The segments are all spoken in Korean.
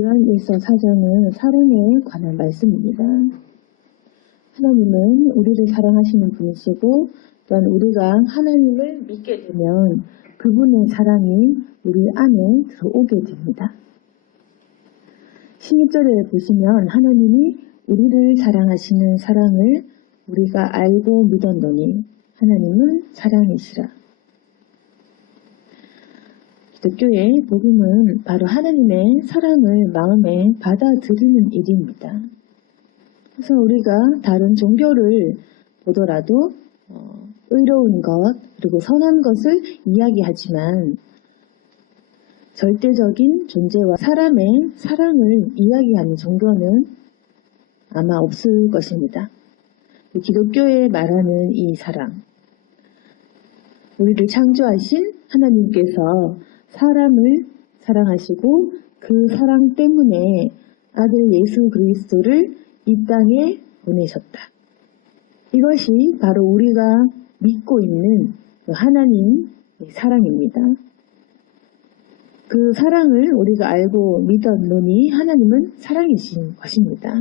요한 1서 4장은 사랑에 관한 말씀입니다. 하나님은 우리를 사랑하시는 분이시고 또한 우리가 하나님을 믿게 되면 그분의 사랑이 우리 안에 들어오게 됩니다. 16절에 보시면 하나님이 우리를 사랑하시는 사랑을 우리가 알고 믿었노니 하나님은 사랑이시라. 기독교의 복음은 바로 하나님의 사랑을 마음에 받아들이는 일입니다. 그래서 우리가 다른 종교를 보더라도 의로운 것 그리고 선한 것을 이야기하지만 절대적인 존재와 사람의 사랑을 이야기하는 종교는 아마 없을 것입니다. 기독교에 말하는 이 사랑, 우리를 창조하신 하나님께서 사람을 사랑하시고 그 사랑 때문에 아들 예수 그리스도를 이 땅에 보내셨다. 이것이 바로 우리가 믿고 있는 하나님의 사랑입니다. 그 사랑을 우리가 알고 믿었노니 하나님은 사랑이신 것입니다.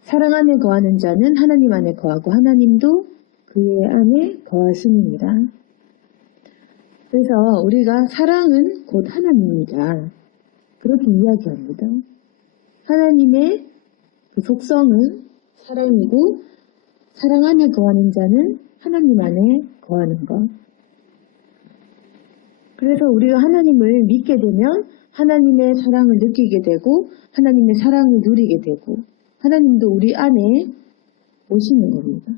사랑 안에 거하는 자는 하나님 안에 거하고 하나님도 그의 안에 거하심입니다. 그래서 우리가 사랑은 곧 하나님이다. 그렇게 이야기합니다. 하나님의 그 속성은 사랑이고 사랑 안에 거하는 자는 하나님 안에 거하는 것. 그래서 우리가 하나님을 믿게 되면 하나님의 사랑을 느끼게 되고 하나님의 사랑을 누리게 되고 하나님도 우리 안에 오시는 겁니다.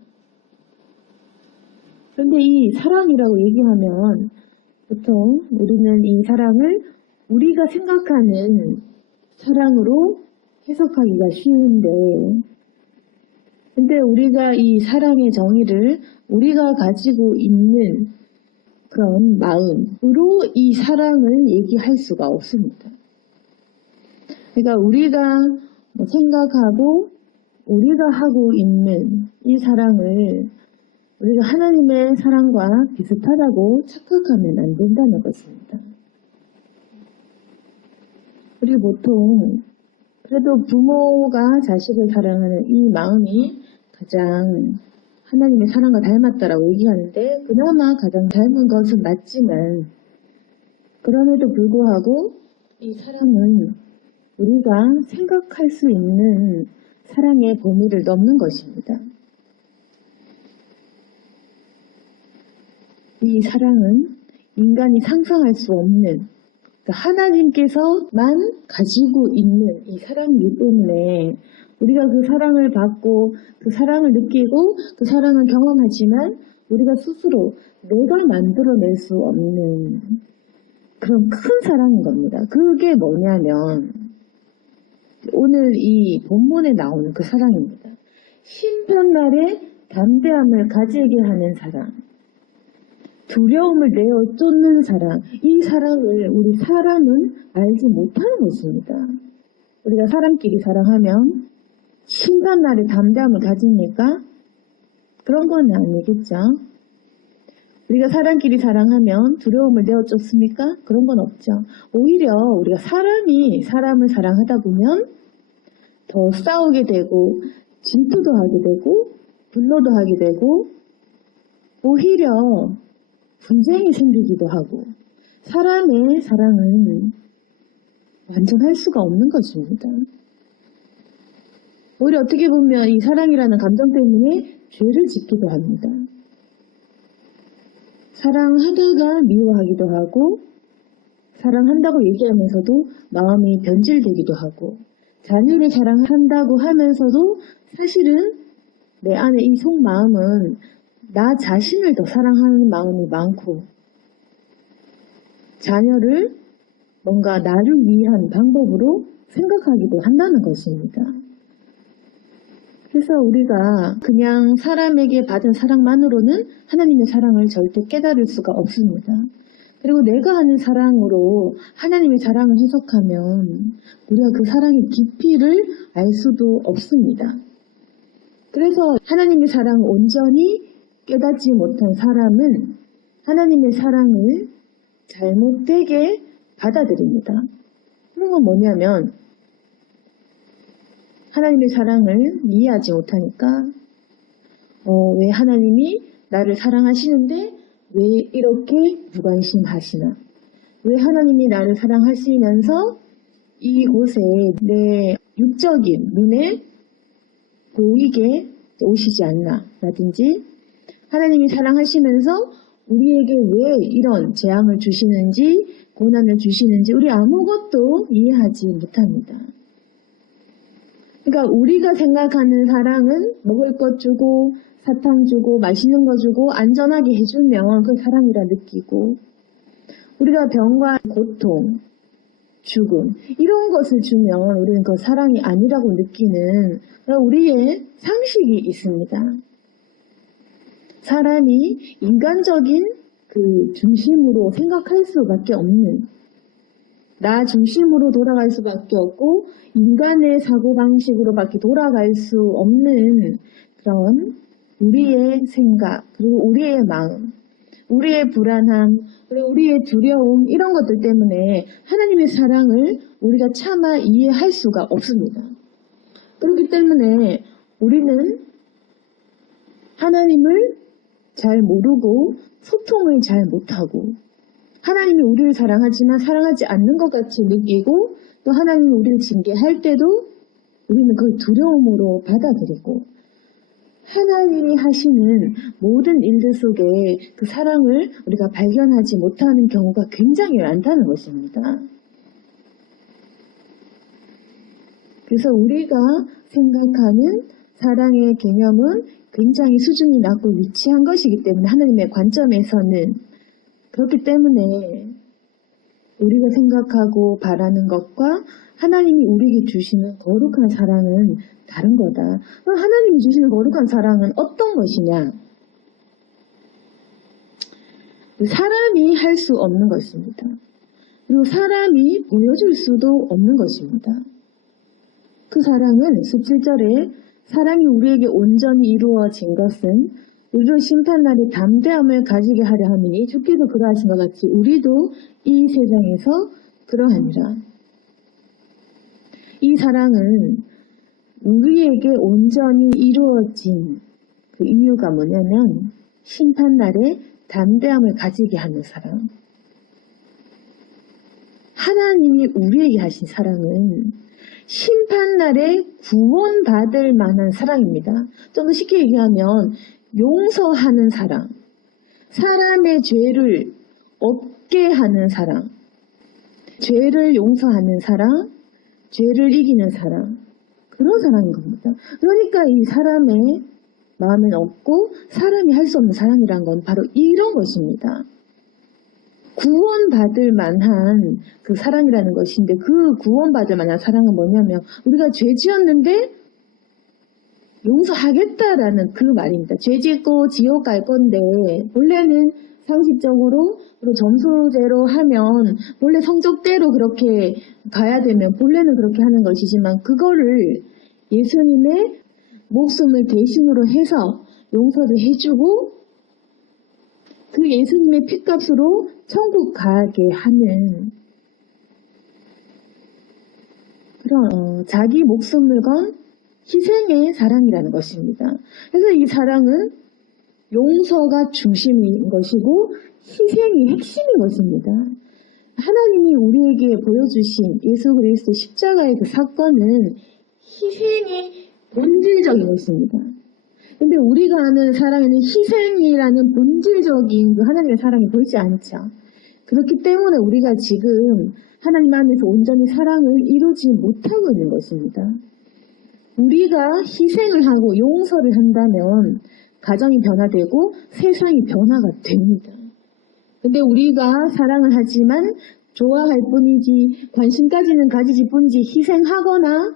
그런데 이 사랑이라고 얘기하면 보통 우리는 이 사랑을 우리가 생각하는 사랑으로 해석하기가 쉬운데 근데 우리가 이 사랑의 정의를 우리가 가지고 있는 그런 마음으로 이 사랑을 얘기할 수가 없습니다. 그러니까 우리가 생각하고 우리가 하고 있는 이 사랑을 우리가 하나님의 사랑과 비슷하다고 착각하면 안 된다는 것입니다. 우리 보통 그래도 부모가 자식을 사랑하는 이 마음이 가장 하나님의 사랑과 닮았다라고 얘기하는데 그나마 가장 닮은 것은 맞지만 그럼에도 불구하고 이 사랑은 우리가 생각할 수 있는 사랑의 범위를 넘는 것입니다. 이 사랑은 인간이 상상할 수 없는 하나님께서만 가지고 있는 이 사랑이기 때문에 우리가 그 사랑을 받고 그 사랑을 느끼고 그 사랑을 경험하지만 우리가 스스로 내가 만들어낼 수 없는 그런 큰 사랑인 겁니다. 그게 뭐냐면 오늘 이 본문에 나오는 그 사랑입니다. 심판날에 담대함을 가지게 하는 사랑, 두려움을 내어 쫓는 사랑, 이 사랑을 우리 사람은 알지 못하는 것입니다. 우리가 사람끼리 사랑하면 심판날에 담대함을 가집니까? 그런 건 아니겠죠. 우리가 사람끼리 사랑하면 두려움을 내어 쫓습니까? 그런 건 없죠. 오히려 우리가 사람이 사람을 사랑하다 보면 더 싸우게 되고 질투도 하게 되고 분노도 하게 되고 오히려 분쟁이 생기기도 하고 사람의 사랑은 완전할 수가 없는 것입니다. 오히려 어떻게 보면 이 사랑이라는 감정 때문에 죄를 짓기도 합니다. 사랑하다가 미워하기도 하고 사랑한다고 얘기하면서도 마음이 변질되기도 하고 자녀를 사랑한다고 하면서도 사실은 내 안에 이 속마음은 나 자신을 더 사랑하는 마음이 많고 자녀를 뭔가 나를 위한 방법으로 생각하기도 한다는 것입니다. 그래서 우리가 그냥 사람에게 받은 사랑만으로는 하나님의 사랑을 절대 깨달을 수가 없습니다. 그리고 내가 하는 사랑으로 하나님의 사랑을 해석하면 우리가 그 사랑의 깊이를 알 수도 없습니다. 그래서 하나님의 사랑을 온전히 깨닫지 못한 사람은 하나님의 사랑을 잘못되게 받아들입니다. 그런 건 뭐냐면 하나님의 사랑을 이해하지 못하니까 왜 하나님이 나를 사랑하시는데 왜 이렇게 무관심하시나? 왜 하나님이 나를 사랑하시면서 이곳에 내 육적인 눈에 보이게 오시지 않나? 라든지 하나님이 사랑하시면서 우리에게 왜 이런 재앙을 주시는지 고난을 주시는지 우리 아무것도 이해하지 못합니다. 그러니까 우리가 생각하는 사랑은 먹을 것 주고 사탕 주고 맛있는 거 주고 안전하게 해주면 그 사랑이라 느끼고 우리가 병과 고통, 죽음 이런 것을 주면 우리는 그 사랑이 아니라고 느끼는 우리의 상식이 있습니다. 사람이 인간적인 그 중심으로 생각할 수밖에 없는 나 중심으로 돌아갈 수밖에 없고 인간의 사고방식으로밖에 돌아갈 수 없는 그런 우리의 생각 그리고 우리의 마음 우리의 불안함 그리고 우리의 두려움 이런 것들 때문에 하나님의 사랑을 우리가 차마 이해할 수가 없습니다. 그렇기 때문에 우리는 하나님을 잘 모르고 소통을 잘 못하고 하나님이 우리를 사랑하지만 사랑하지 않는 것 같이 느끼고 또 하나님이 우리를 징계할 때도 우리는 그걸 두려움으로 받아들이고 하나님이 하시는 모든 일들 속에 그 사랑을 우리가 발견하지 못하는 경우가 굉장히 많다는 것입니다. 그래서 우리가 생각하는 사랑의 개념은 굉장히 수준이 낮고 유치한 것이기 때문에 하나님의 관점에서는 그렇기 때문에 우리가 생각하고 바라는 것과 하나님이 우리에게 주시는 거룩한 사랑은 다른 거다. 그럼 하나님이 주시는 거룩한 사랑은 어떤 것이냐? 사람이 할 수 없는 것입니다. 그리고 사람이 보여줄 수도 없는 것입니다. 그 사랑은 17절에 사랑이 우리에게 온전히 이루어진 것은 우리로 심판날에 담대함을 가지게 하려 함이니 주께서 그러하신 것 같이 우리도 이 세상에서 그러하니라. 이 사랑은 우리에게 온전히 이루어진 그 이유가 뭐냐면 심판날에 담대함을 가지게 하는 사랑. 하나님이 우리에게 하신 사랑은 심판날에 구원받을 만한 사랑입니다. 좀 더 쉽게 얘기하면 용서하는 사랑, 사람의 죄를 없게 하는 사랑, 죄를 용서하는 사랑, 죄를 이기는 사랑, 그런 사랑인 겁니다. 그러니까 이 사람의 마음엔 없고 사람이 할 수 없는 사랑이란 건 바로 이런 것입니다. 구원받을 만한 그 사랑이라는 것인데 그 구원받을 만한 사랑은 뭐냐면 우리가 죄 지었는데 용서하겠다라는 그 말입니다. 죄 짓고 지옥 갈 건데 원래는 상식적으로 그리고 점수제로 하면 원래 성적대로 그렇게 가야 되면 본래는 그렇게 하는 것이지만 그거를 예수님의 목숨을 대신으로 해서 용서를 해주고 그 예수님의 핏값으로 천국 가게 하는 그런 자기 목숨을 건 희생의 사랑이라는 것입니다. 그래서 이 사랑은 용서가 중심인 것이고 희생이 핵심인 것입니다. 하나님이 우리에게 보여주신 예수 그리스도 십자가의 그 사건은 희생이 본질적인 것입니다. 근데 우리가 아는 사랑에는 희생이라는 본질적인 그 하나님의 사랑이 보이지 않죠. 그렇기 때문에 우리가 지금 하나님 안에서 온전히 사랑을 이루지 못하고 있는 것입니다. 우리가 희생을 하고 용서를 한다면 가정이 변화되고 세상이 변화가 됩니다. 근데 우리가 사랑을 하지만 좋아할 뿐이지 관심까지는 가지지 뿐이지 희생하거나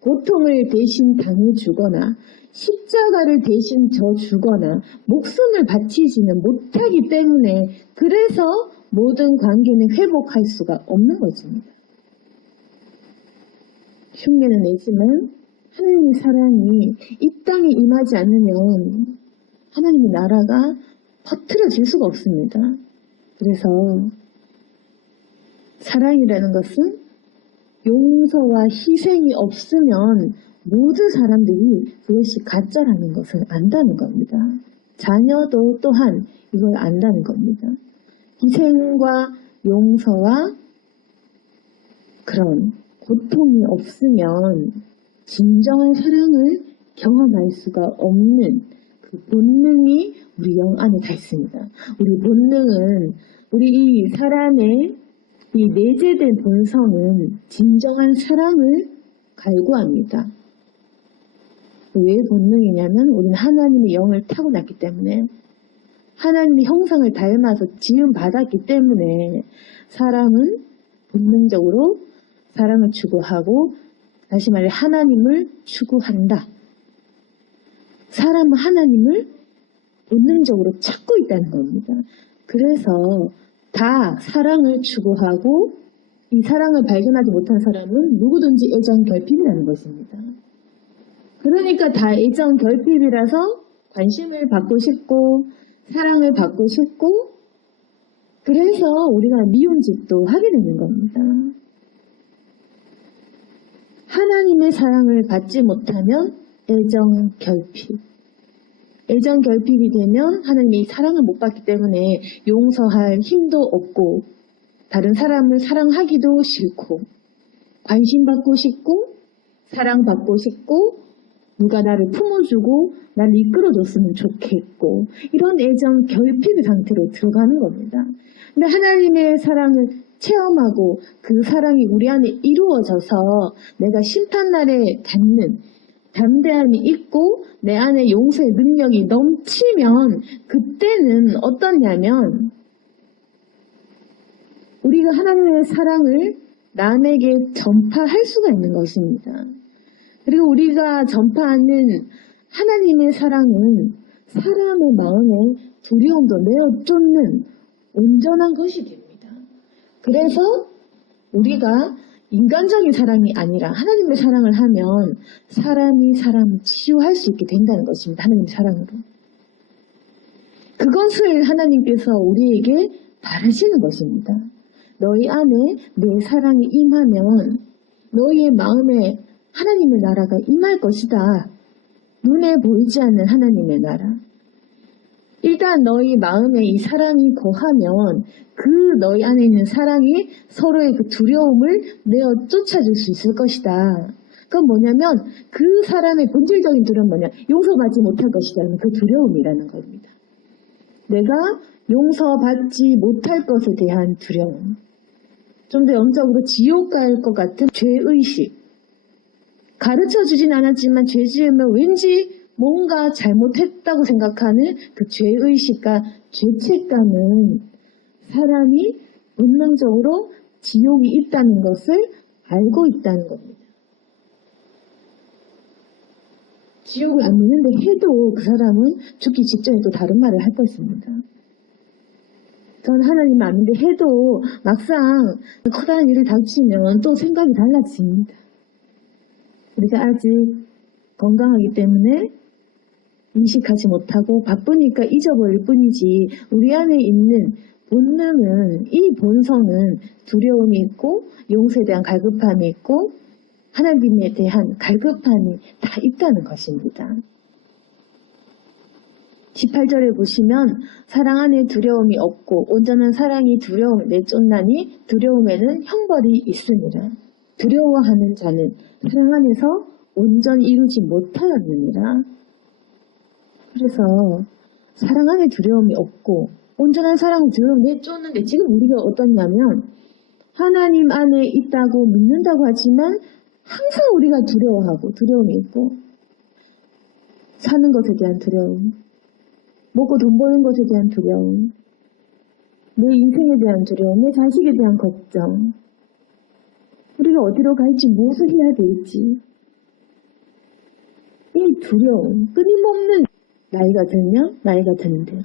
고통을 대신 당해주거나 십자가를 대신 져주거나 목숨을 바치지는 못하기 때문에 그래서 모든 관계는 회복할 수가 없는 것입니다. 흉내는 내지만 하나님의 사랑이 이 땅에 임하지 않으면 하나님의 나라가 퍼트려질 수가 없습니다. 그래서 사랑이라는 것은 용서와 희생이 없으면 모든 사람들이 그것이 가짜라는 것을 안다는 겁니다. 자녀도 또한 이걸 안다는 겁니다. 희생과 용서와 그런 고통이 없으면 진정한 사랑을 경험할 수가 없는 그 본능이 우리 영 안에 다 있습니다. 우리 본능은 우리 이 사람의 이 내재된 본성은 진정한 사랑을 갈구합니다. 왜 본능이냐면 우리는 하나님의 영을 타고났기 때문에 하나님의 형상을 닮아서 지음 받았기 때문에 사람은 본능적으로 사랑을 추구하고 다시 말해 하나님을 추구한다. 사람은 하나님을 본능적으로 찾고 있다는 겁니다. 그래서 다 사랑을 추구하고 이 사랑을 발견하지 못한 사람은 누구든지 애정 결핍이라는 것입니다. 그러니까 다 애정 결핍이라서 관심을 받고 싶고 사랑을 받고 싶고 그래서 우리가 미운 짓도 하게 되는 겁니다. 하나님의 사랑을 받지 못하면 애정 결핍. 애정 결핍이 되면 하나님이 사랑을 못 받기 때문에 용서할 힘도 없고 다른 사람을 사랑하기도 싫고 관심받고 싶고 사랑받고 싶고 누가 나를 품어주고 나를 이끌어줬으면 좋겠고 이런 애정 결핍의 상태로 들어가는 겁니다. 근데 하나님의 사랑을 체험하고 그 사랑이 우리 안에 이루어져서 내가 심판날에 닿는 담대함이 있고 내 안에 용서의 능력이 넘치면 그때는 어떠냐면 우리가 하나님의 사랑을 남에게 전파할 수가 있는 것입니다. 그리고 우리가 전파하는 하나님의 사랑은 사람의 마음에 두려움도 내어쫓는 온전한 것이 됩니다. 그래서 우리가 인간적인 사랑이 아니라 하나님의 사랑을 하면 사람이 사람을 치유할 수 있게 된다는 것입니다. 하나님의 사랑으로. 그것을 하나님께서 우리에게 바라시는 것입니다. 너희 안에 내 사랑이 임하면 너희의 마음에 하나님의 나라가 임할 것이다. 눈에 보이지 않는 하나님의 나라. 일단 너희 마음에 이 사랑이 거하면 그 너희 안에 있는 사랑이 서로의 그 두려움을 내어 쫓아줄 수 있을 것이다. 그건 뭐냐면 그 사람의 본질적인 두려움은 뭐냐? 용서받지 못할 것이라는 그 두려움이라는 겁니다. 내가 용서받지 못할 것에 대한 두려움. 좀 더 영적으로 지옥 갈 것 같은 죄의식. 가르쳐주진 않았지만 죄 지으면 왠지 뭔가 잘못했다고 생각하는 그 죄의식과 죄책감은 사람이 본능적으로 지옥이 있다는 것을 알고 있다는 겁니다. 지옥을 안 믿는데 해도 그 사람은 죽기 직전에 또 다른 말을 할 것입니다. 전 하나님 아는데 해도 막상 커다란 일을 닥치면 또 생각이 달라집니다. 우리가 아직 건강하기 때문에 인식하지 못하고 바쁘니까 잊어버릴 뿐이지 우리 안에 있는 본능은 이 본성은 두려움이 있고 용서에 대한 갈급함이 있고 하나님에 대한 갈급함이 다 있다는 것입니다. 18절에 보시면 사랑 안에 두려움이 없고 온전한 사랑이 두려움을 내쫓나니 두려움에는 형벌이 있으니라. 두려워하는 자는 사랑 안에서 온전히 이루지 못하였느니라. 그래서 사랑 안에 두려움이 없고 온전한 사랑은 두려움을 내쫓는데 지금 우리가 어떻냐면 하나님 안에 있다고 믿는다고 하지만 항상 우리가 두려워하고 두려움이 있고 사는 것에 대한 두려움, 먹고 돈 버는 것에 대한 두려움, 내 인생에 대한 두려움, 내 자식에 대한 걱정, 우리가 어디로 갈지 무엇을 해야 될지 이 두려움, 끊임없는 나이가 들면 나이가 드는 대로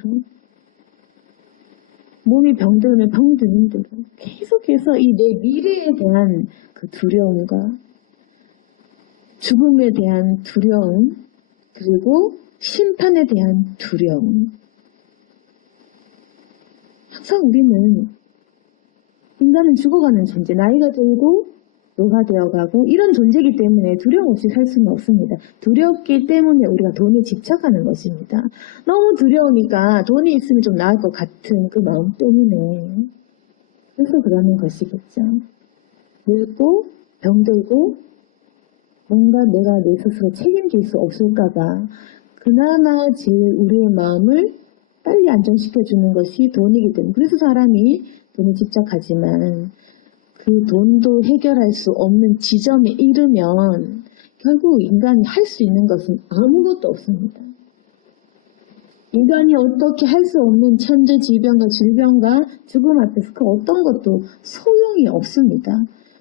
몸이 병들면 병드는 대로 계속해서 이 내 미래에 대한 그 두려움과 죽음에 대한 두려움 그리고 심판에 대한 두려움 항상 우리는 인간은 죽어가는 존재 나이가 들고 노화되어가고 이런 존재이기 때문에 두려움 없이 살 수는 없습니다. 두렵기 때문에 우리가 돈에 집착하는 것입니다. 너무 두려우니까 돈이 있으면 좀 나을 것 같은 그 마음 때문에 그래서 그러는 것이겠죠. 늙고 병들고 뭔가 내가 내 스스로 책임질 수 없을까봐 그나마 제일 우리의 마음을 빨리 안정시켜주는 것이 돈이기 때문에 그래서 사람이 돈에 집착하지만 그 돈도 해결할 수 없는 지점에 이르면 결국 인간이 할 수 있는 것은 아무것도 없습니다. 인간이 어떻게 할 수 없는 천재지변과 질병과 죽음 앞에서 그 어떤 것도 소용이 없습니다.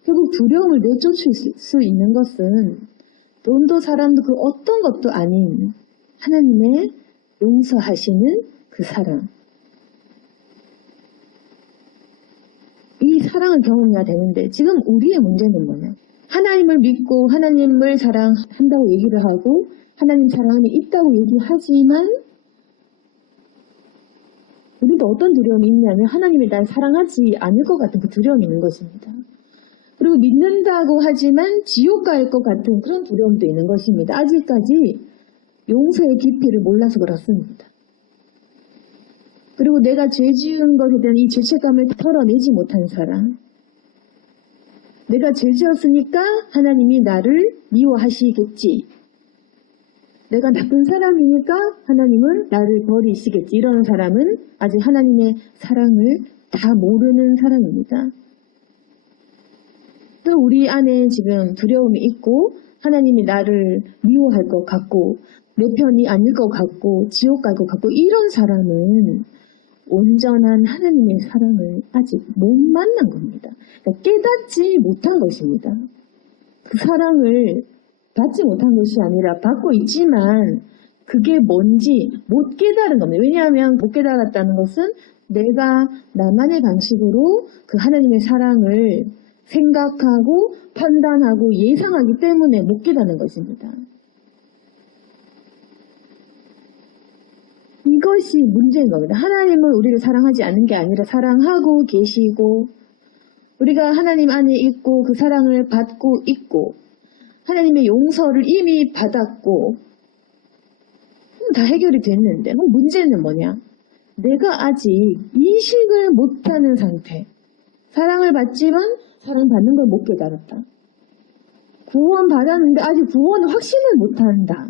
결국 두려움을 내쫓을 수 있는 것은 돈도 사람도 그 어떤 것도 아닌 하나님의 용서하시는 그 사랑. 이 사랑을 경험해야 되는데 지금 우리의 문제는 뭐냐? 하나님을 믿고 하나님을 사랑한다고 얘기를 하고 하나님 사랑이 있다고 얘기하지만 우리도 어떤 두려움이 있냐면 하나님이 날 사랑하지 않을 것 같은 그 두려움이 있는 것입니다. 그리고 믿는다고 하지만 지옥 갈 것 같은 그런 두려움도 있는 것입니다. 아직까지 용서의 깊이를 몰라서 그렇습니다. 그리고 내가 죄 지은 것에 대한 이 죄책감을 털어내지 못한 사람. 내가 죄 지었으니까 하나님이 나를 미워하시겠지. 내가 나쁜 사람이니까 하나님은 나를 버리시겠지. 이런 사람은 아직 하나님의 사랑을 다 모르는 사람입니다. 또 우리 안에 지금 두려움이 있고 하나님이 나를 미워할 것 같고 내 편이 아닐 것 같고 지옥 갈 것 같고 이런 사람은 온전한 하나님의 사랑을 아직 못 만난 겁니다. 그러니까 깨닫지 못한 것입니다. 그 사랑을 받지 못한 것이 아니라 받고 있지만 그게 뭔지 못 깨달은 겁니다. 왜냐하면 못 깨달았다는 것은 내가 나만의 방식으로 그 하나님의 사랑을 생각하고 판단하고 예상하기 때문에 못 깨닫는 것입니다. 이것이 문제인 겁니다. 하나님은 우리를 사랑하지 않는 게 아니라 사랑하고 계시고 우리가 하나님 안에 있고 그 사랑을 받고 있고 하나님의 용서를 이미 받았고 다 해결이 됐는데 문제는 뭐냐? 내가 아직 인식을 못하는 상태. 사랑을 받지만 사랑받는 걸 못 깨달았다. 구원 받았는데 아직 구원을 확신을 못한다.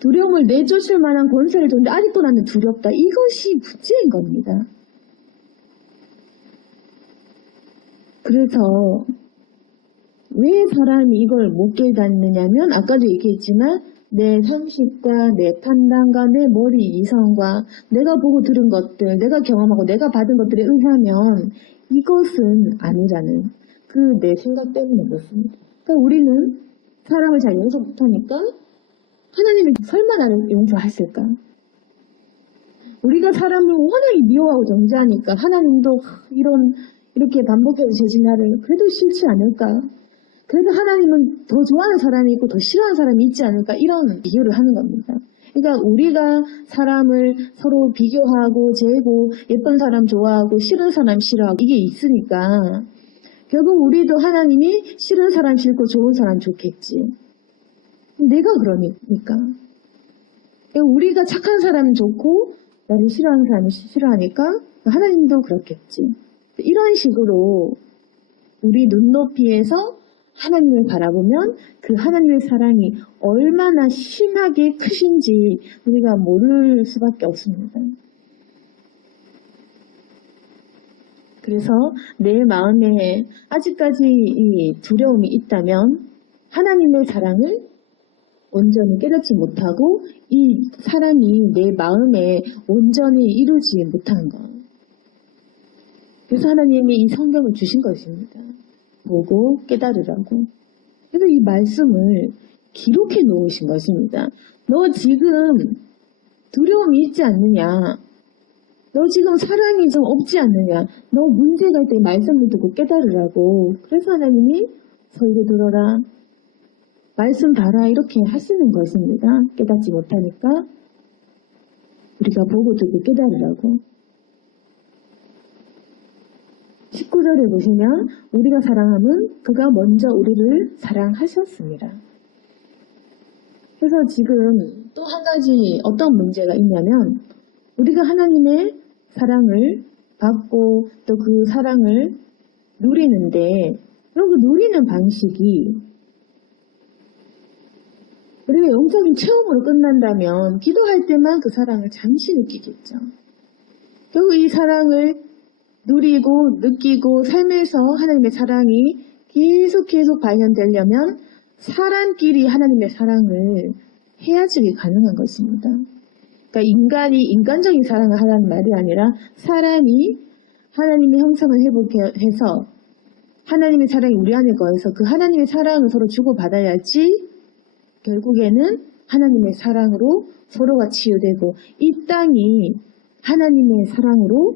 두려움을 내쫓을 만한 권세를 줬는데 아직도 나는 두렵다. 이것이 문제인 겁니다. 그래서 왜 사람이 이걸 못 깨닫느냐면 아까도 얘기했지만 내 상식과 내 판단과 내 머리 이성과 내가 보고 들은 것들, 내가 경험하고 내가 받은 것들에 의하면 이것은 아니라는 그 내 생각 때문에 그렇습니다. 그러니까 우리는 사람을 잘 용서 못하니까 하나님이 설마 나를 용서하실까? 우리가 사람을 워낙에 미워하고 정죄하니까 하나님도 이렇게 반복해서 죄진 나를 그래도 싫지 않을까? 그래도 하나님은 더 좋아하는 사람이 있고 더 싫어하는 사람이 있지 않을까? 이런 비교를 하는 겁니다. 그러니까 우리가 사람을 서로 비교하고 재고 예쁜 사람 좋아하고 싫은 사람 싫어하고 이게 있으니까 결국 우리도 하나님이 싫은 사람 싫고 좋은 사람 좋겠지. 내가 그러니까. 우리가 착한 사람은 좋고 나를 싫어하는 사람은 싫어하니까 하나님도 그렇겠지. 이런 식으로 우리 눈높이에서 하나님을 바라보면 그 하나님의 사랑이 얼마나 심하게 크신지 우리가 모를 수밖에 없습니다. 그래서 내 마음에 아직까지 이 두려움이 있다면 하나님의 사랑을 온전히 깨닫지 못하고 이 사랑이 내 마음에 온전히 이루지 못한 것. 그래서 하나님이 이 성경을 주신 것입니다. 보고 깨달으라고. 그래서 이 말씀을 기록해 놓으신 것입니다. 너 지금 두려움이 있지 않느냐? 너 지금 사랑이 좀 없지 않느냐? 너 문제가 있다 이 말씀을 듣고 깨달으라고. 그래서 하나님이 설교 들어라. 말씀 봐라 이렇게 하시는 것입니다. 깨닫지 못하니까 우리가 보고 듣고 깨달으라고. 19절에 보시면 우리가 사랑함은 그가 먼저 우리를 사랑하셨습니다. 그래서 지금 또 한 가지 어떤 문제가 있냐면 우리가 하나님의 사랑을 받고 또 그 사랑을 누리는데 그리고 누리는 방식이 우리가 영적인 체험으로 끝난다면 기도할 때만 그 사랑을 잠시 느끼겠죠. 결국 이 사랑을 누리고 느끼고 삶에서 하나님의 사랑이 계속 발현되려면 사람끼리 하나님의 사랑을 해야지 가능한 것입니다. 그러니까 인간이 인간적인 사랑을 하라는 말이 아니라 사람이 하나님의 형상을 회복해서 하나님의 사랑이 우리 안에 거해서 그 하나님의 사랑을 서로 주고받아야지 결국에는 하나님의 사랑으로 서로가 치유되고 이 땅이 하나님의 사랑으로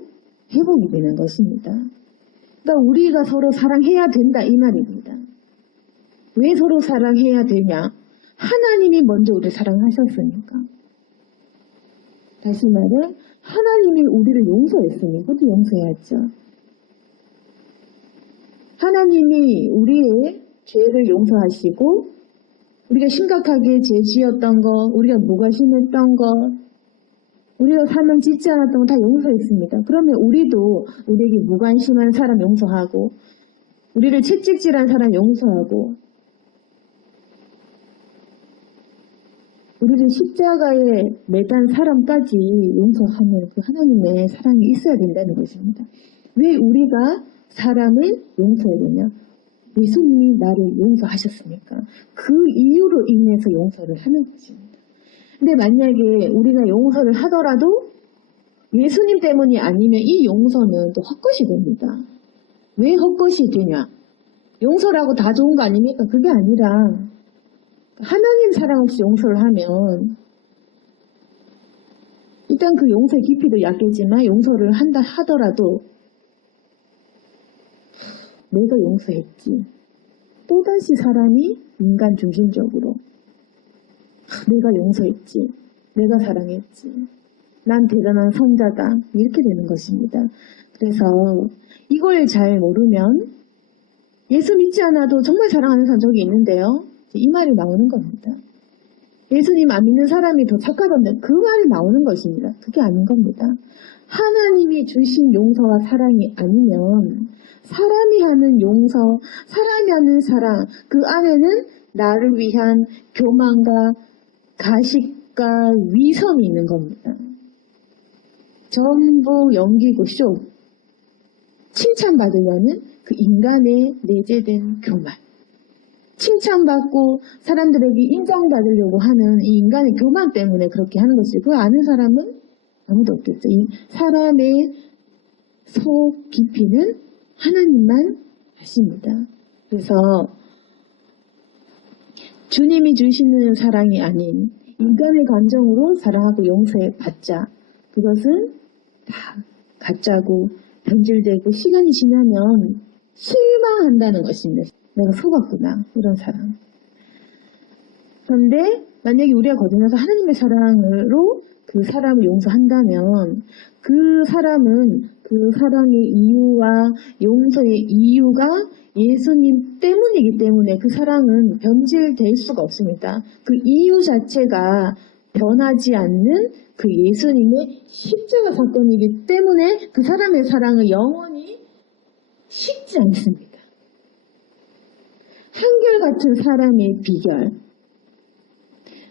회복이 되는 것입니다. 그러니까 우리가 서로 사랑해야 된다 이 말입니다. 왜 서로 사랑해야 되냐? 하나님이 먼저 우리를 사랑하셨으니까. 다시 말해 하나님이 우리를 용서했으니 그것도 용서해야죠. 하나님이 우리의 죄를 용서하시고 우리가 심각하게 죄 지었던 거, 우리가 무관심했던 거, 우리가 사명 짓지 않았던 거 다 용서했습니다. 그러면 우리도 우리에게 무관심한 사람 용서하고 우리를 채찍질한 사람 용서하고 우리를 십자가에 매단 사람까지 용서하는 그 하나님의 사랑이 있어야 된다는 것입니다. 왜 우리가 사람을 용서해야 되냐? 예수님이 나를 용서하셨으니까 그 이유로 인해서 용서를 하는 것입니다. 근데 만약에 우리가 용서를 하더라도 예수님 때문이 아니면 이 용서는 또 헛것이 됩니다. 왜 헛것이 되냐? 용서라고 다 좋은 거 아닙니까? 그게 아니라 하나님 사랑 없이 용서를 하면 일단 그 용서의 깊이도 약해지만 용서를 한다 하더라도 내가 용서했지. 또다시 사람이 인간 중심적으로 내가 용서했지. 내가 사랑했지. 난 대단한 선자다. 이렇게 되는 것입니다. 그래서 이걸 잘 모르면 예수 믿지 않아도 정말 사랑하는 사람 저기 있는데요. 이 말이 나오는 겁니다. 예수님 안 믿는 사람이 더 착하던데 그 말이 나오는 것입니다. 그게 아닌 겁니다. 하나님이 주신 용서와 사랑이 아니면 사람이 하는 용서, 사람이 하는 사랑 그 안에는 나를 위한 교만과 가식과 위선이 있는 겁니다. 전부 연기고 쇼. 칭찬받으려는 그 인간의 내재된 교만. 칭찬받고 사람들에게 인정받으려고 하는 이 인간의 교만 때문에 그렇게 하는 것이지 그걸 아는 사람은 아무도 없겠죠. 이 사람의 속 깊이는 하나님만 아십니다. 그래서 주님이 주시는 사랑이 아닌 인간의 감정으로 사랑하고 용서해 받자. 그것은 다 가짜고 변질되고 시간이 지나면 실망한다는 것입니다. 내가 속았구나 이런 사랑. 그런데 만약에 우리가 거듭나서 하나님의 사랑으로 그 사람을 용서한다면 그 사람은 그 사랑의 이유와 용서의 이유가 예수님 때문이기 때문에 그 사랑은 변질될 수가 없습니다. 그 이유 자체가 변하지 않는 그 예수님의 십자가 사건이기 때문에 그 사람의 사랑은 영원히 식지 않습니다. 한결같은 사람의 비결,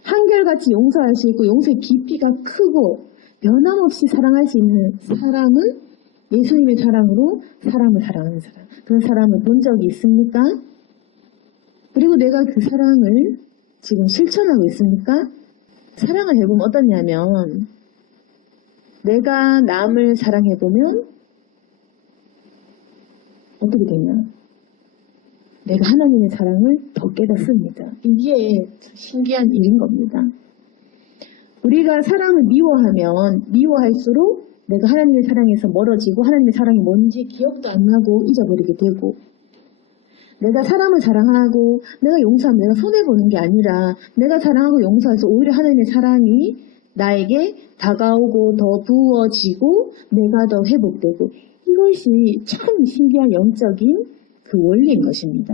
한결같이 용서할 수 있고 용서의 깊이가 크고 변함없이 사랑할 수 있는 사람은 예수님의 사랑으로 사람을 사랑하는 사람. 그런 사람을 본 적이 있습니까? 그리고 내가 그 사랑을 지금 실천하고 있습니까? 사랑을 해보면 어떠냐면 내가 남을 사랑해보면 어떻게 되냐? 내가 하나님의 사랑을 더 깨닫습니다. 이게 신기한 일인 겁니다. 우리가 사랑을 미워하면 미워할수록 내가 하나님의 사랑에서 멀어지고 하나님의 사랑이 뭔지 기억도 안 나고 잊어버리게 되고 내가 사람을 사랑하고 내가 용서하면 내가 손해보는 게 아니라 내가 사랑하고 용서해서 오히려 하나님의 사랑이 나에게 다가오고 더 부어지고 내가 더 회복되고 이것이 참 신기한 영적인 그 원리인 것입니다.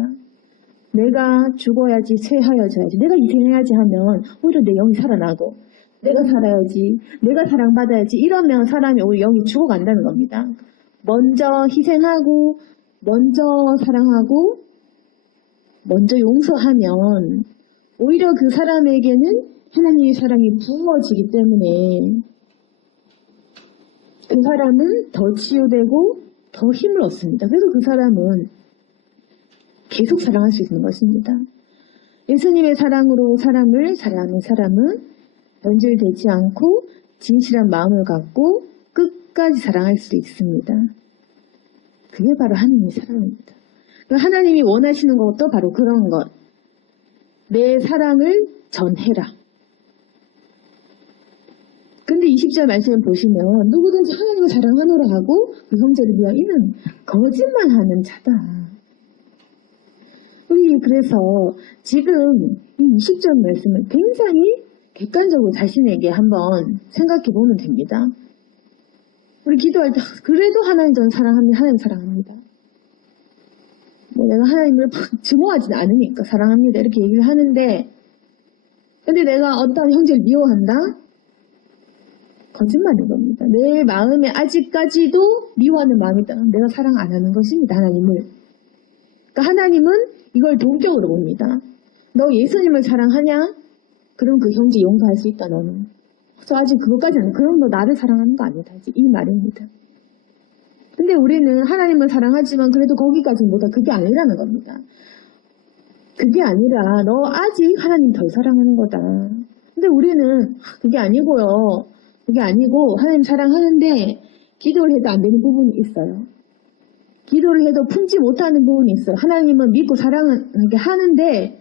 내가 죽어야지, 쇠하여져야지, 내가 희생해야지 하면 오히려 내 영이 살아나고, 내가 살아야지, 내가 사랑받아야지 이러면 사람이 오히려 영이 죽어간다는 겁니다. 먼저 희생하고, 먼저 사랑하고, 먼저 용서하면 오히려 그 사람에게는 하나님의 사랑이 부어지기 때문에 그 사람은 더 치유되고 더 힘을 얻습니다. 그래서 그 사람은 계속 사랑할 수 있는 것입니다. 예수님의 사랑으로 사람을 사랑하는 사람은 변질되지 않고 진실한 마음을 갖고 끝까지 사랑할 수 있습니다. 그게 바로 하나님의 사랑입니다. 하나님이 원하시는 것도 바로 그런 것. 내 사랑을 전해라. 근데 20절 말씀을 보시면 누구든지 하나님을 사랑하노라 하고 그 형제를 위하여 이는 거짓말하는 자다. 우리 그래서 지금 이 20절 말씀을 굉장히 객관적으로 자신에게 한번 생각해 보면 됩니다. 우리 기도할 때 그래도 하나님 저는 사랑합니다. 하나님 사랑합니다. 내가 하나님을 막 증오하지는 않으니까 사랑합니다 이렇게 얘기를 하는데 근데 내가 어떤 형제를 미워한다? 거짓말인 겁니다. 내 마음에 아직까지도 미워하는 마음이 있다. 내가 사랑 안 하는 것입니다. 하나님을. 그러니까 하나님은 이걸 동격으로 봅니다. 너 예수님을 사랑하냐? 그럼 그 형제 용서할 수 있다 너는. 그래서 아직 그것까지는 그럼 너 나를 사랑하는 거 아니다. 이 말입니다. 근데 우리는 하나님을 사랑하지만 그래도 거기까지는 못하. 그게 아니라는 겁니다. 그게 아니라 너 아직 하나님 덜 사랑하는 거다. 근데 우리는 그게 아니고요. 그게 아니고 하나님 사랑하는데 기도를 해도 안 되는 부분이 있어요. 기도를 해도 품지 못하는 부분이 있어요. 하나님은 믿고 사랑을 하는데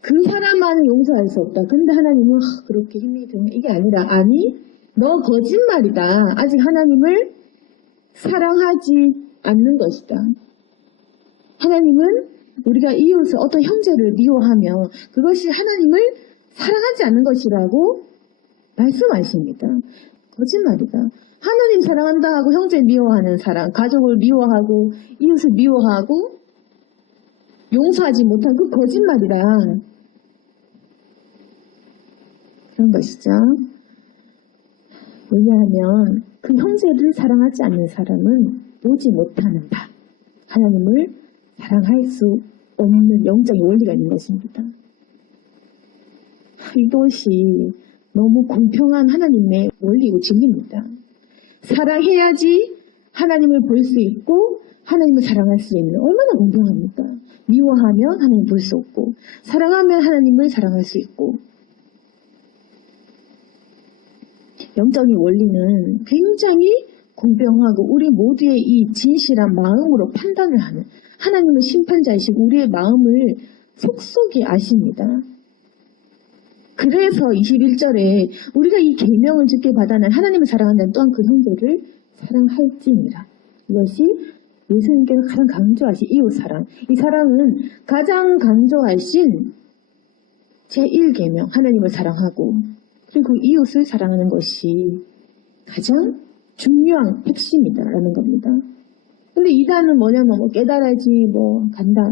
그 사람만은 용서할 수 없다. 근데 하나님은 그렇게 힘이 드는 이게 아니라 아니 너 거짓말이다. 아직 하나님을 사랑하지 않는 것이다. 하나님은 우리가 이웃을 어떤 형제를 미워하면 그것이 하나님을 사랑하지 않는 것이라고 말씀하십니다. 거짓말이다. 하나님 사랑한다 하고 형제 미워하는 사람, 가족을 미워하고 이웃을 미워하고 용서하지 못한 그 거짓말이다. 그런 것이죠. 왜냐하면 그 형제를 사랑하지 않는 사람은 보지 못하는 바 하나님을 사랑할 수 없는 영적인 원리가 있는 것입니다. 이것이 너무 공평한 하나님의 원리고 진리입니다. 사랑해야지 하나님을 볼 수 있고 하나님을 사랑할 수 있는 얼마나 공평합니까? 미워하면 하나님 볼 수 없고 사랑하면 하나님을 사랑할 수 있고 영적인 원리는 굉장히 공평하고 우리 모두의 이 진실한 마음으로 판단을 하는 하나님은 심판자이시고 우리의 마음을 속속이 아십니다. 그래서 21절에 우리가 이 계명을 주께 받아낸 하나님을 사랑한다는 또한 그 형제를 사랑할지니라. 이것이 예수님께서 가장 강조하신 이웃사랑. 이 사랑은 가장 강조하신 제1계명 하나님을 사랑하고 그리고 이웃을 사랑하는 것이 가장 중요한 핵심이다라는 겁니다. 근데 이단은 뭐냐면 깨달아야지 간다.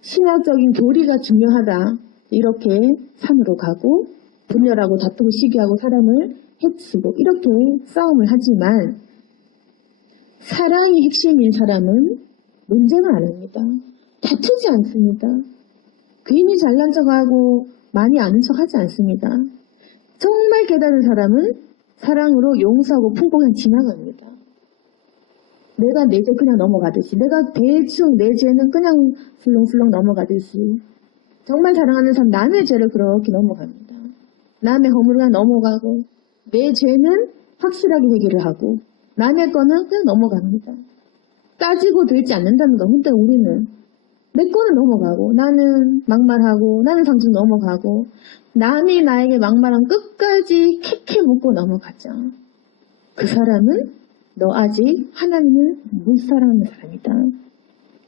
신학적인 교리가 중요하다. 이렇게 산으로 가고 분열하고 다투고 시기하고 사람을 해치고 이렇게 싸움을 하지만 사랑이 핵심인 사람은 논쟁을 안 합니다. 다투지 않습니다. 괜히 잘난 척하고 많이 아는 척하지 않습니다. 정말 깨달은 사람은 사랑으로 용서하고 품고 그냥 지나갑니다. 내가 내 죄 그냥 넘어가듯이 내가 대충 내 죄는 그냥 슬렁슬렁 넘어가듯이 정말 사랑하는 사람 남의 죄를 그렇게 넘어갑니다. 남의 허물을 그냥 넘어가고 내 죄는 확실하게 해결을 하고 남의 거는 그냥 넘어갑니다. 따지고 들지 않는다는 거. 근데 우리는 내 거는 넘어가고 나는 막말하고 나는 상중 넘어가고 남이 나에게 막말한 끝까지 킥킥 묻고 넘어가죠. 그 사람은 너 아직 하나님을 못 사랑하는 사람이다.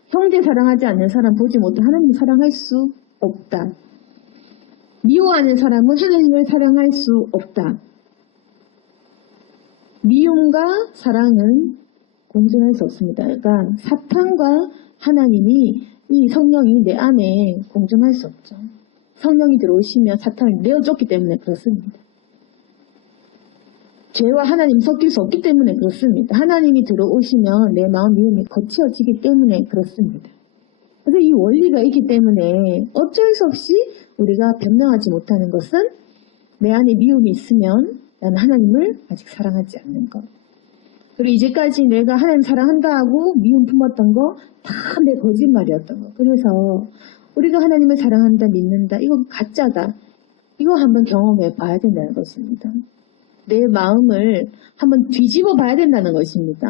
형제 사랑하지 않는 사람 보지 못해 하나님을 사랑할 수 없다. 미워하는 사람은 하나님을 사랑할 수 없다. 미움과 사랑은 공존할 수 없습니다. 그러니까 사탄과 하나님이 이 성령이 내 안에 공존할 수 없죠. 성령이 들어오시면 사탄을 내어줬기 때문에 그렇습니다. 죄와 하나님 섞일 수 없기 때문에 그렇습니다. 하나님이 들어오시면 내 마음 미움이 거치어지기 때문에 그렇습니다. 그래서 이 원리가 있기 때문에 어쩔 수 없이 우리가 변명하지 못하는 것은 내 안에 미움이 있으면 나는 하나님을 아직 사랑하지 않는 것. 그리고 이제까지 내가 하나님 사랑한다 하고 미움 품었던 거 다 내 거짓말이었던 거. 그래서 우리가 하나님을 사랑한다, 믿는다, 이거 가짜다. 이거 한번 경험해 봐야 된다는 것입니다. 내 마음을 한번 뒤집어 봐야 된다는 것입니다.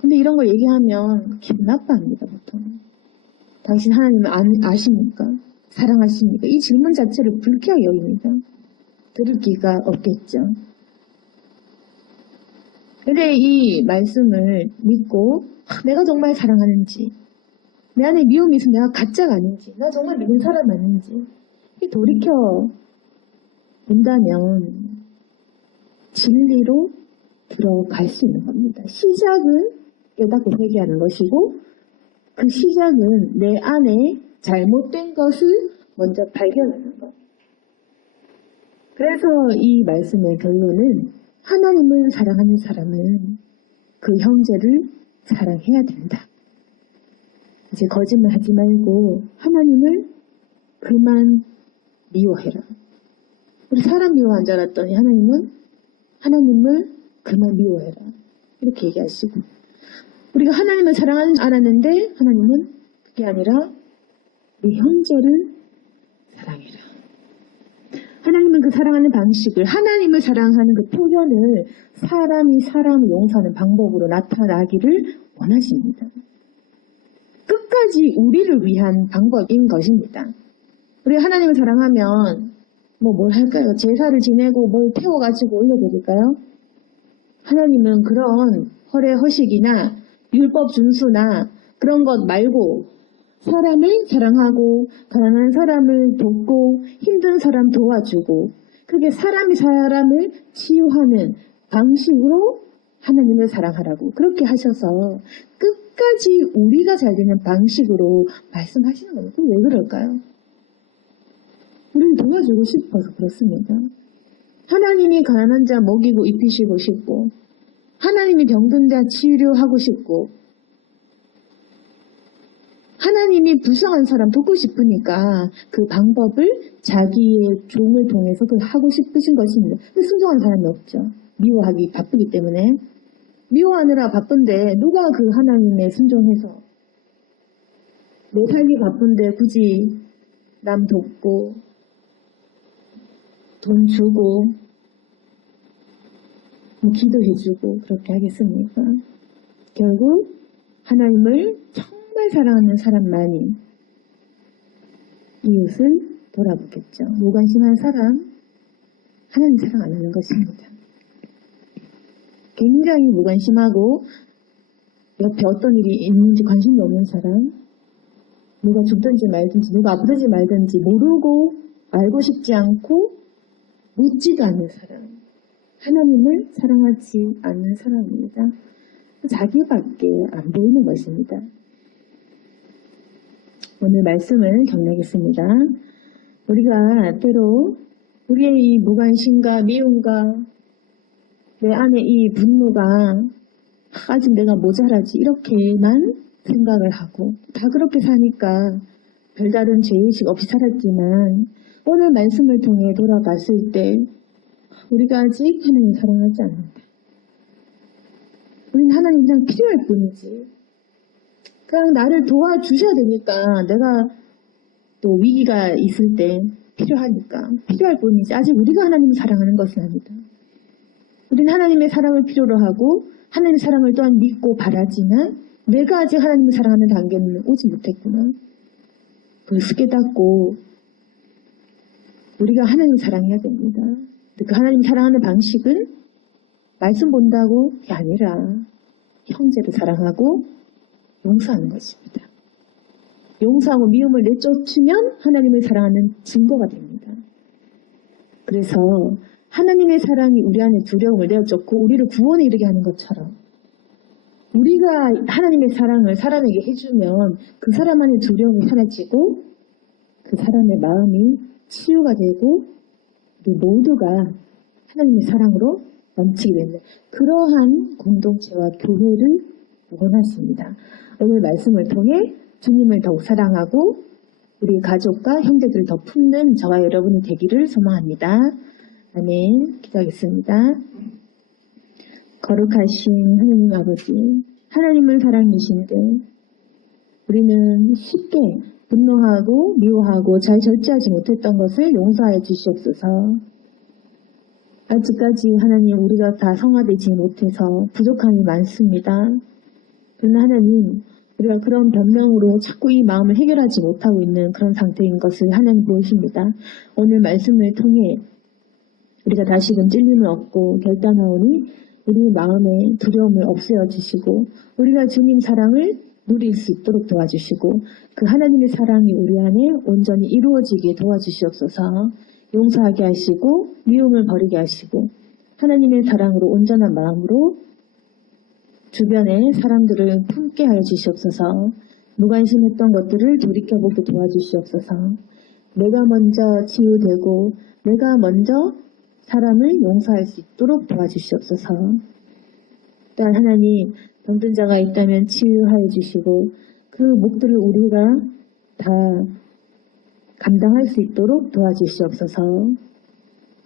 근데 이런 거 얘기하면 기분 나빠합니다, 보통. 당신 하나님을 아십니까? 사랑하십니까? 이 질문 자체를 불쾌하게 여깁니다. 들을 기가 없겠죠. 근데 이 말씀을 믿고 내가 정말 사랑하는지, 내 안에 미움이 있으면 내가 가짜가 아닌지, 나 정말 믿는 사람 아닌지 돌이켜 본다면 진리로 들어갈 수 있는 겁니다. 시작은 깨닫고 회개하는 것이고 그 시작은 내 안에 잘못된 것을 먼저 발견하는 것. 그래서 이 말씀의 결론은 하나님을 사랑하는 사람은 그 형제를 사랑해야 된다. 이제 거짓말 하지 말고 하나님을 그만 미워해라. 우리 사람 미워한 줄 알았더니 하나님을 그만 미워해라. 이렇게 얘기하시고 우리가 하나님을 사랑하는 줄 알았는데 하나님은 그게 아니라 네 형제를 사랑해라. 하나님은 그 사랑하는 방식을, 하나님을 사랑하는 그 표현을 사람이 사람을 용서하는 방법으로 나타나기를 원하십니다. 끝까지 우리를 위한 방법인 것입니다. 우리가 하나님을 사랑하면 뭘 할까요? 제사를 지내고 뭘 태워가지고 올려드릴까요? 하나님은 그런 허례 허식이나 율법 준수나 그런 것 말고 사람을 사랑하고 가난한 사람을 돕고 힘든 사람 도와주고 그게 사람이 사람을 치유하는 방식으로 하나님을 사랑하라고 그렇게 하셔서 끝까지 우리가 잘 되는 방식으로 말씀하시는 겁니다. 왜 그럴까요? 우리를 도와주고 싶어서 그렇습니다. 하나님이 가난한 자 먹이고 입히시고 싶고 하나님이 병든 자 치료하고 싶고 하나님이 불쌍한 사람 돕고 싶으니까 그 방법을 자기의 종을 통해서 그걸 하고 싶으신 것입니다. 근데 순종하는 사람이 없죠. 미워하기 바쁘기 때문에. 미워하느라 바쁜데 누가 그 하나님의 순종해서 내 살기 바쁜데 굳이 남 돕고 돈 주고 기도해주고 그렇게 하겠습니까? 결국 하나님을 정말 사랑하는 사람만이 이웃을 돌아보겠죠. 무관심한 사람, 하나님 사랑 안 하는 것입니다. 굉장히 무관심하고 옆에 어떤 일이 있는지 관심이 없는 사람, 누가 죽든지 말든지 누가 아프든지 말든지 모르고 알고 싶지 않고 묻지도 않는 사람, 하나님을 사랑하지 않는 사람입니다. 자기밖에 안 보이는 것입니다. 오늘 말씀을 정리하겠습니다. 우리가 때로 우리의 이 무관심과 미움과 내 안에 이 분노가 아직 내가 모자라지 이렇게만 생각을 하고 다 그렇게 사니까 별다른 죄의식 없이 살았지만 오늘 말씀을 통해 돌아봤을 때 우리가 아직 하나님 사랑하지 않는다. 우리는 하나님 그냥 필요할 뿐이지. 그냥 나를 도와주셔야 되니까 내가 또 위기가 있을 때 필요하니까 필요할 뿐이지 아직 우리가 하나님을 사랑하는 것은 아니다. 우리는 하나님의 사랑을 필요로 하고 하나님의 사랑을 또한 믿고 바라지만 내가 아직 하나님을 사랑하는 단계는 오지 못했구나. 그것을 깨닫고 우리가 하나님을 사랑해야 됩니다. 그 하나님 사랑하는 방식은 말씀 본다고 게 아니라 형제를 사랑하고 용서하는 것입니다. 용서하고 미움을 내쫓으면 하나님을 사랑하는 증거가 됩니다. 그래서 하나님의 사랑이 우리 안에 두려움을 내어쫓고 우리를 구원에 이르게 하는 것처럼 우리가 하나님의 사랑을 사람에게 해주면 그 사람 안에 두려움이 사라지고 그 사람의 마음이 치유가 되고 우리 모두가 하나님의 사랑으로 넘치게 되는 그러한 공동체와 교회를 원하십니다. 오늘 말씀을 통해 주님을 더욱 사랑하고 우리 가족과 형제들을 더 품는 저와 여러분이 되기를 소망합니다. 아멘. 기도하겠습니다. 거룩하신 하나님 아버지, 하나님을 사랑하신데 우리는 쉽게 분노하고 미워하고 잘 절제하지 못했던 것을 용서하여 주시옵소서. 아직까지 하나님 우리가 다 성화되지 못해서 부족함이 많습니다. 그러나 하나님 우리가 그런 변명으로 자꾸 이 마음을 해결하지 못하고 있는 그런 상태인 것을 하나님 보이십니다. 오늘 말씀을 통해 우리가 다시금 찔림을 얻고 결단하오니 우리 마음의 두려움을 없애어 주시고 우리가 주님 사랑을 누릴 수 있도록 도와주시고 그 하나님의 사랑이 우리 안에 온전히 이루어지게 도와주시옵소서. 용서하게 하시고 미움을 버리게 하시고 하나님의 사랑으로 온전한 마음으로 주변의 사람들을 품게 하여 주시옵소서. 무관심했던 것들을 돌이켜보게 도와주시옵소서. 내가 먼저 치유되고 내가 먼저 사람을 용서할 수 있도록 도와주시옵소서. 또한 하나님 병든 자가 있다면 치유하여 주시고 그 몫들을 우리가 다 감당할 수 있도록 도와주시옵소서.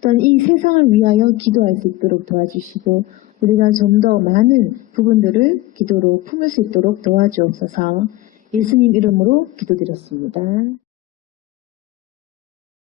또한 이 세상을 위하여 기도할 수 있도록 도와주시고 우리가 좀 더 많은 부분들을 기도로 품을 수 있도록 도와주옵소서. 예수님 이름으로 기도드렸습니다.